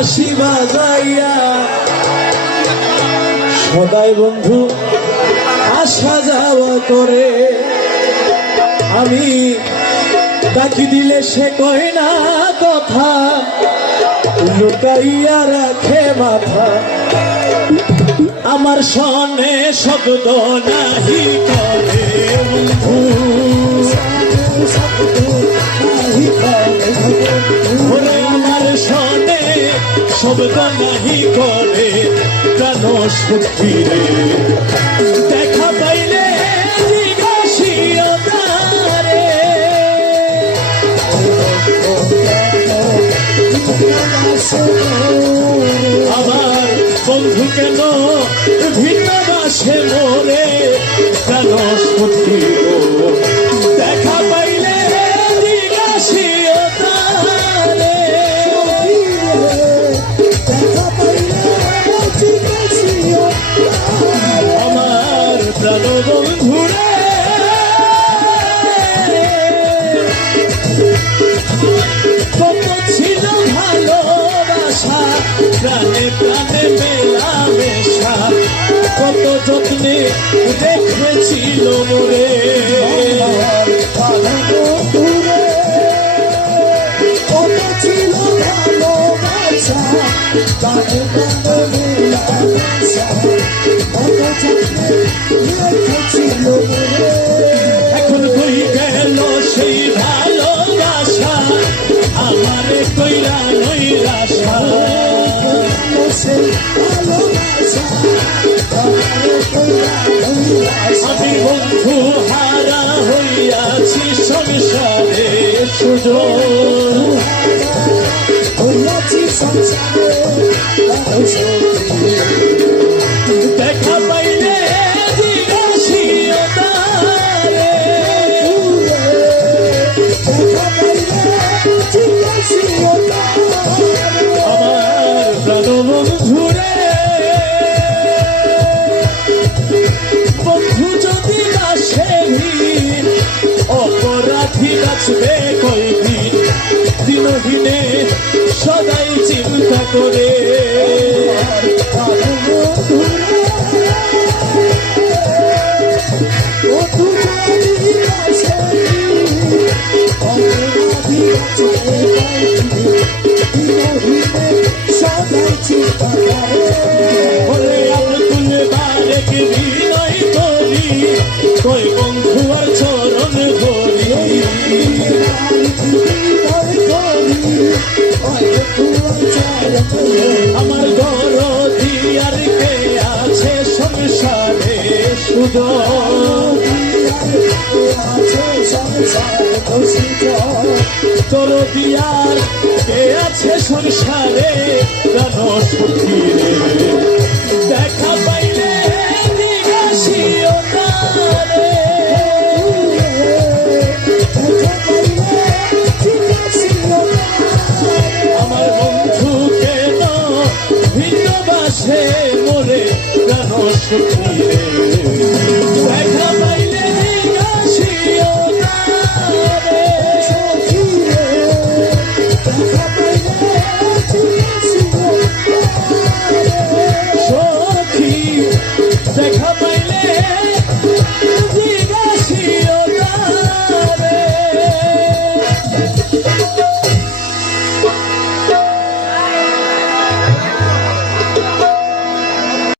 বাঁশি বাজাইয়া সদাই বন্ধু আসা যাওয়া করে। আমি ডাকি দিলে সে কয় না কথা, লুকাইয়া রাখে মাথা। আমার সনে শব্দ নাহি করে বন্ধু, ওরে আমার সনে শব্দ নাহি করে প্রাণ সত্যি রে। দেখা পাইলে জিজ্ঞাসিও তারে, আমার বন্ধু কেন ভিন্ন বাসে মোরে প্রাণ সত্যি গো। দেখা পাইলে জিজ্ঞাসিও তারে, আমার প্রাণ বন্ধুরে কত ছিল ভালোবাসা, প্রাণে প্রাণে মেলামেশা, কত যত্নে দেখেছিল মোরে। কত ছিল ভালোবাসা, প্রাণে প্রাণে মেলামেশা, কত যত্নে দেখেছিল মোরে। এখন কই গেল সেই ভালোবাসা, আমারে কইরা নৈরাশা, আমি বন্ধু হারা হইয়াছি সংসারে সুযোগ, দেখা পাইলে জিজ্ঞাসিও তারে, আমার প্রাণ বন্ধুরে। বন্ধু যদি আসে ভিড়, অপরাধী বাঁচবে কয়দিন, দিনহীনে সদাই চিন্তা করে। কই বন্ধু আর চরণ ধরি, আমার দরদি আর কে আছে সংসারে সুযোগ, দরদি আর কে আছে সংসারে প্রাণ সত্যি রে। দেখা পাইলে